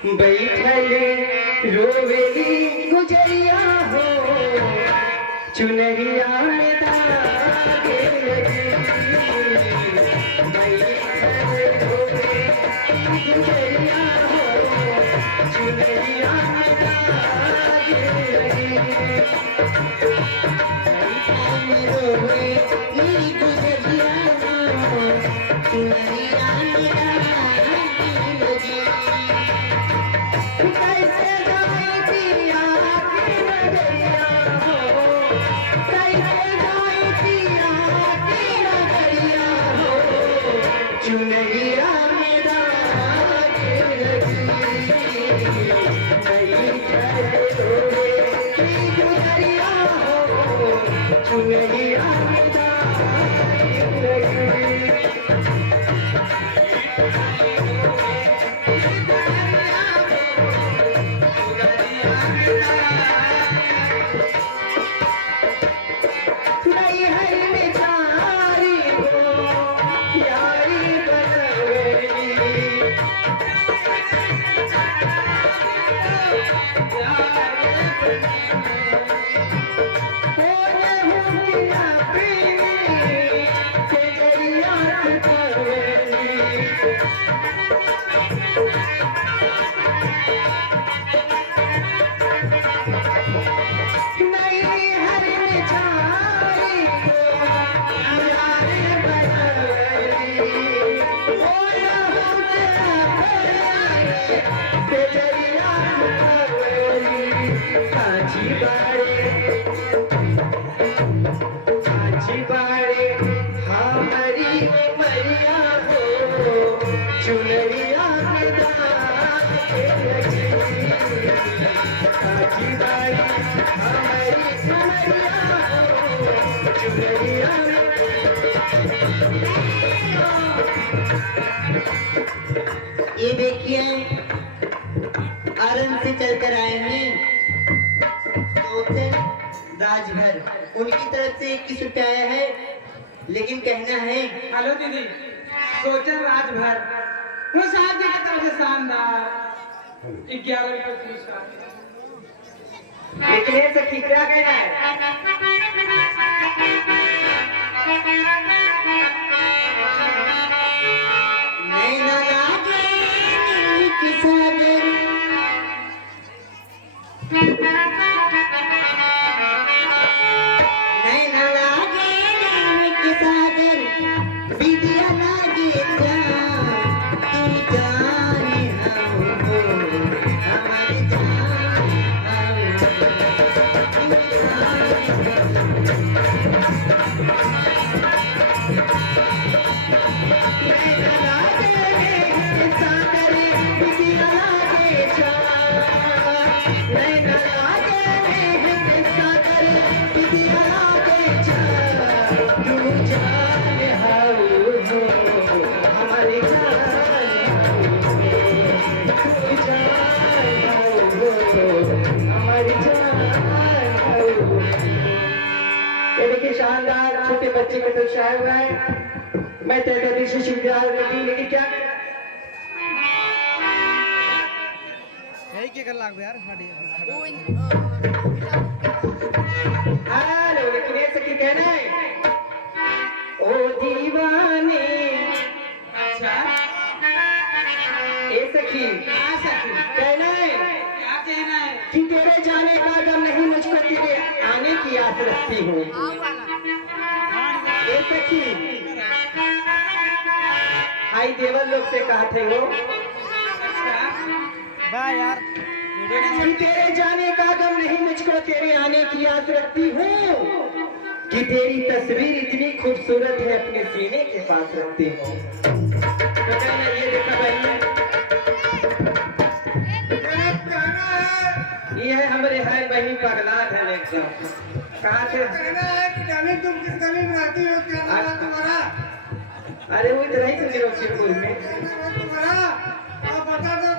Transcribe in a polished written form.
बैठले रोवेली गुजरिया हो चुनरिया में दागे लगी। बैठले रोवेली गुजरिया हो चुनरिया में दागे लगी। बैठले रोवेली गुजरिया हो चुनरिया में दागे लगी। कैसे जाए पिया की नगरिया हो, कैसे जाए पिया की नगरिया हो, चुनरिया में दागे लगी। बैठले रोवेली गुजरिया हो चुनरिया में दागे लगी। हमारी मैया हो चुनरिया में दागे लगी। काची बाड़ी हमारी मैया हो चुनरिया में। ये देखिए आरन से चलकर आए हैं सोचन राजभर, उनकी तरफ से 21 रुपया आया है, लेकिन कहना है हेलो दीदी, सोचन राजभर वो साहब जी की तरफ से शानदार 11 रुपये पुरस्कार। लेकिन ये सखी क्या कहना है? नैना लागे नीक सागर, नैना लागे नीक सागर, विद्या लागे जान, तू जाने हम हो हमारे जान हम हो, तू देखिए शानदार छोटे बच्चे को दर्शाया हुआ है। मैं तेरे दिल से शुक्रिया करती हूँ। लेकिन क्या यही क्या कर लाग यार हेलो, लेकिन ये सखी कहना है ओ दीवाने। अच्छा ये सखी क्या सखी, कहना है क्या कहना है? कि तेरे जाने का गम नहीं, मुझको तेरे आने की आस रखती हूँ। ये सखी हाई देवर लोग से कहते हो बा यार कि तेरे जाने का गम नहीं, मुझको तेरे आने की आस रखती हूँ। कि तेरी तस्वीर इतनी खूबसूरत है, अपने सीने के पास रखती हूँ। तो कहना ये देखा भाई, ये है हमारे हाय बहनी पगला है एकदम। कहाँ से? तुम किस गली में रहती हो? क्या नाम है तुम्हारा? अरे वो इधर ही तो गिरो सिरपुर में। तुम्हारा आप बता दो